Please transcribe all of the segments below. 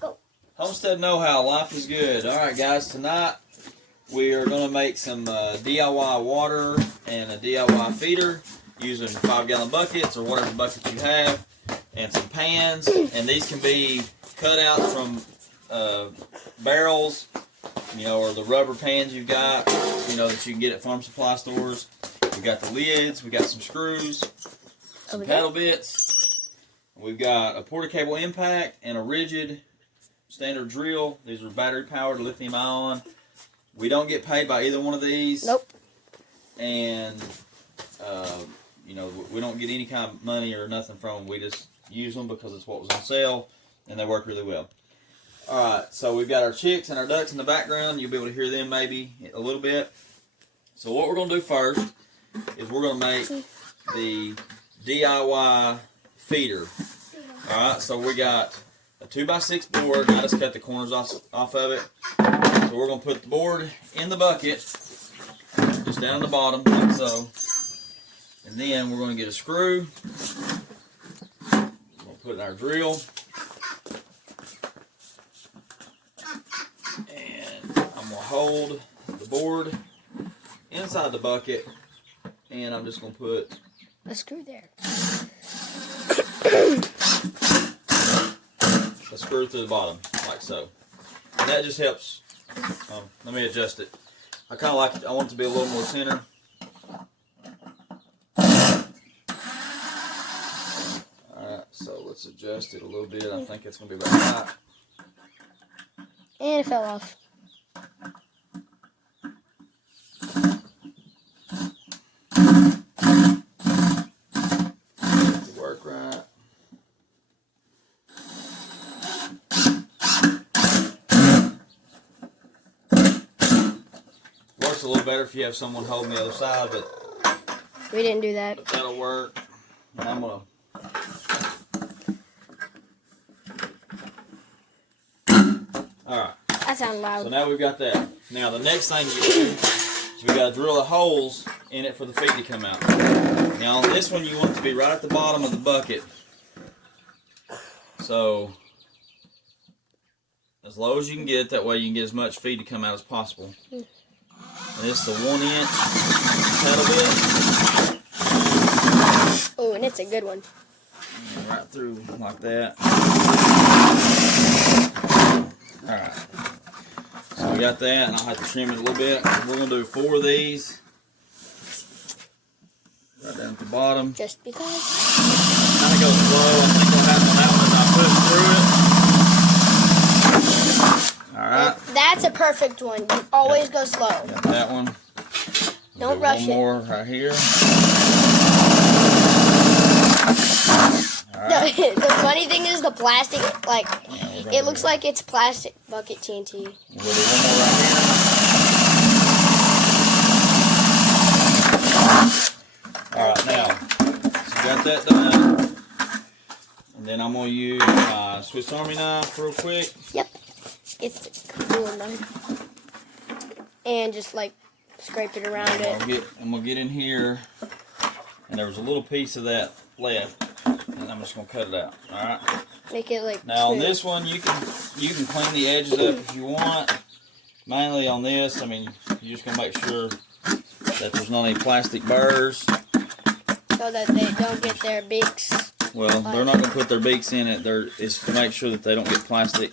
Go. Homestead know-how, life is good. Alright guys, tonight we are going to make some DIY water and a DIY feeder using 5-gallon buckets or whatever buckets you have, and some pans, and these can be cut out from barrels, you know, or the rubber pans you've got, you know, that you can get at farm supply stores. We got the lids, we got some screws, some paddle bits, we've got a porta cable impact and a rigid standard drill. These are battery powered, lithium ion. We don't get paid by either one of these. Nope. And you know, we don't get any kind of money or nothing from them. We just use them because it's what was on sale, and they work really well. Alright, so we've got our chicks and our ducks in the background. You'll be able to hear them maybe a little bit. So what we're going to do first is we're going to make the DIY feeder. Alright, so we got a 2x6 board, and I just cut the corners off of it. So we're going to put the board in the bucket, just down the bottom, like so. And then we're going to get a screw. We're going to put in our drill. And I'm going to hold the board inside the bucket, and I'm just going to put a screw there. A screw through the bottom, like so. And that just helps. Let me adjust it. I kind of like it. I want it to be a little more thinner. Alright, so let's adjust it a little bit. I think it's going to be about right. And it fell off. To work right. Works a little better if you have someone holding the other side, but we didn't do that. But that'll work. And I'm gonna. Alright. That sounded loud. So now we've got that. Now the next thing you do is we gotta drill the holes in it for the feed to come out. Now on this one you want it to be right at the bottom of the bucket. So as low as you can get, that way you can get as much feed to come out as possible. And this is the 1-inch paddle bit. Oh, and it's a good one. Right through like that. Alright. So we got that, and I'll have to trim it a little bit. We're going to do 4 of these. Right down at the bottom. Just because. Kind of go slow. I think what happened on that one is I pushed through it. Alright. That's a perfect one. You always go slow. Got that one. Don't rush it. One more right here. Right. The funny thing is the plastic, like, it looks like it's plastic bucket TNT. We'll do one more right here. Alright, now, so got that done. And then I'm going to use my Swiss Army knife real quick. Yep. It's a cool knife. And just, like, scrape it around it. I'm going to get in here. And there was a little piece of that left. And I'm just going to cut it out. Alright? Make it like now smooth. On this one, you can clean the edges up if you want. Mainly on this, I mean, you're just going to make sure that there's not any plastic burrs. So that they don't get their beaks. Well, they're not going to put their beaks in it. It's to make sure that they don't get plastic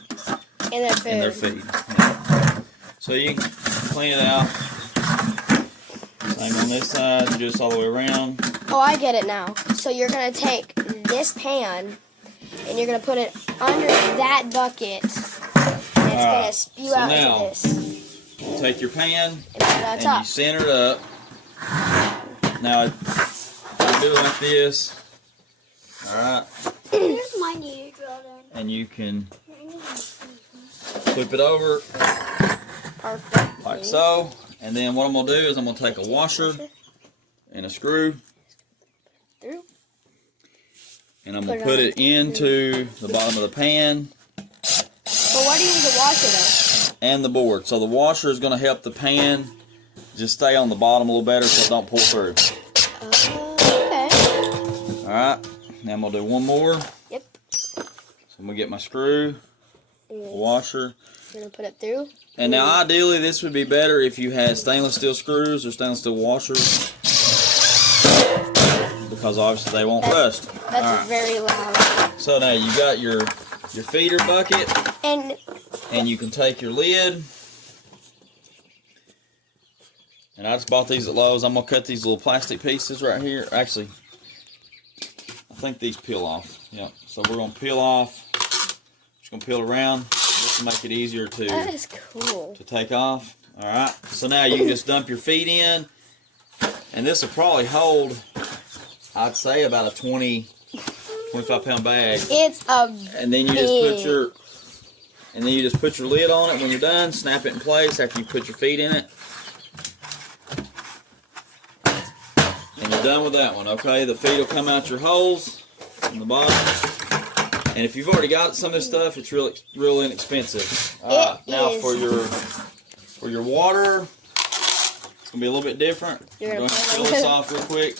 in their feed. Yeah. So you can clean it out. Same on this side. You do this all the way around. Oh, I get it now. So you're going to take this pan and you're going to put it under that bucket. And it's going to spew out into this. You take your pan and put it on top. You center it up. Now, you do it like this. Alright. Here's my new drill then. And you can flip it over. Perfect. Like so. And then what I'm going to do is I'm going to take a washer and a screw. Through. And I'm going to put it into the bottom of the pan. But why do you need the washer though? And the board. So the washer is going to help the pan just stay on the bottom a little better so it don't pull through. Okay. Alright. Now I'm going to do one more. Yep. So I'm going to get my screw. washer. You're going to put it through. And now ideally this would be better if you had stainless steel screws or stainless steel washers, because obviously they won't rust. That's very loud. So now you got your feeder bucket, and you can take your lid. And I just bought these at Lowe's. I'm going to cut these little plastic pieces right here. Actually, I think these peel off. Yep. So we're going to peel off. Just going to peel around. This will make it easier that is cool. to take off. Alright. So now you can just dump your feed in. And this will probably hold, I'd say, about a 25 pound bag. It's a And then you just put your lid on it when you're done. Snap it in place after you put your feed in it. And you're done with that one, okay? The feed will come out your holes on the bottom. And if you've already got some of this stuff, it's real inexpensive. Now for your water, it's gonna be a little bit different. I'm going to fill this off real quick.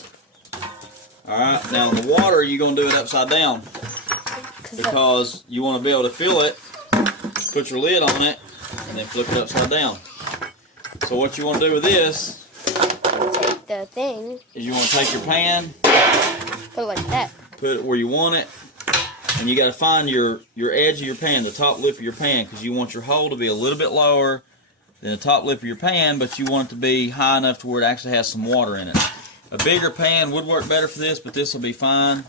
Alright, now the water, you're gonna do it upside down. Because you want to be able to fill it, put your lid on it, and then flip it upside down. So what you want to do with this, take the thing, is you want to take your pan, put it like that. Put it where you want it, and you got to find your edge of your pan, the top lip of your pan, because you want your hole to be a little bit lower than the top lip of your pan, but you want it to be high enough to where it actually has some water in it. A bigger pan would work better for this, but this will be fine.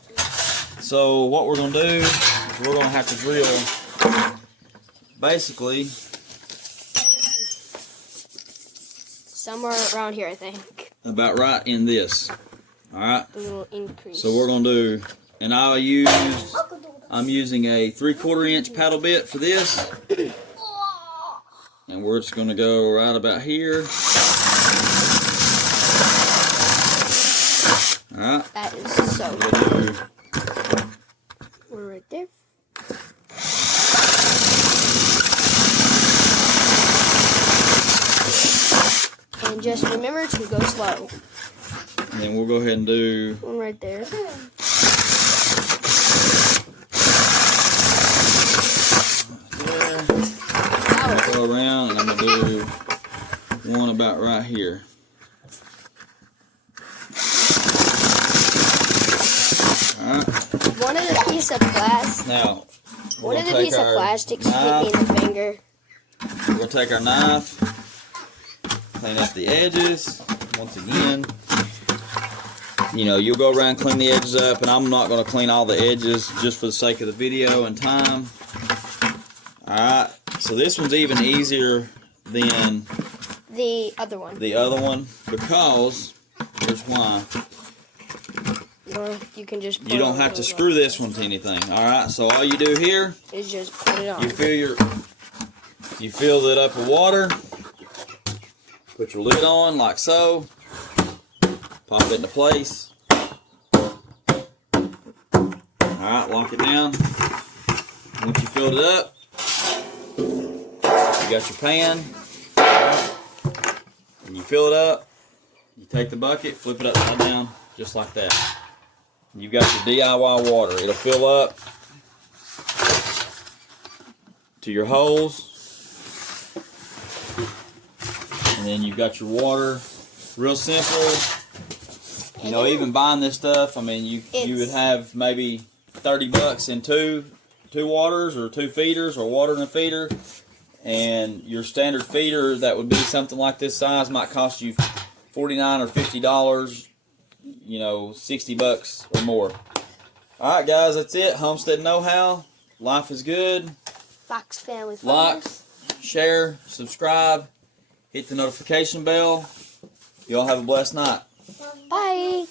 So what we're going to do is we're going to have to drill basically somewhere around here, I think. About right in this. Alright? A little increase. So we're going to do, and I'm using a 3/4 inch paddle bit for this. And we're just going to go right about here. Alright? That is so good. We're right there. And just remember to go slow. And then we'll go ahead and do one right there. Go around, and I'm going to do one about right here. Alright. One of the piece of plastic. Now, one of the piece of plastic hit me in the finger. We're going to take our knife, clean up the edges. Once again, you know, you'll go around and clean the edges up, and I'm not going to clean all the edges just for the sake of the video and time. Alright, so this one's even easier than the other one. The other one, because here's why. You can just you don't have to screw this one to anything. Alright, so all you do here is just put it on. You fill it up with water, put your lid on like so, pop it into place. Alright, lock it down. Once you filled it up, you got your pan, and you fill it up, you take the bucket, flip it upside down, just like that. You've got your DIY water. It'll fill up to your holes, and then you've got your water. Real simple. You know, even buying this stuff, I mean, you would have maybe $30 in two waters or 2 feeders, or water and a feeder. And your standard feeder that would be something like this size might cost you $49 or $50, you know, $60 or more. Alright guys, that's it. Homestead know-how. Life is good. Fox Family Farmers. Like, share, subscribe, hit the notification bell. Y'all have a blessed night. Bye.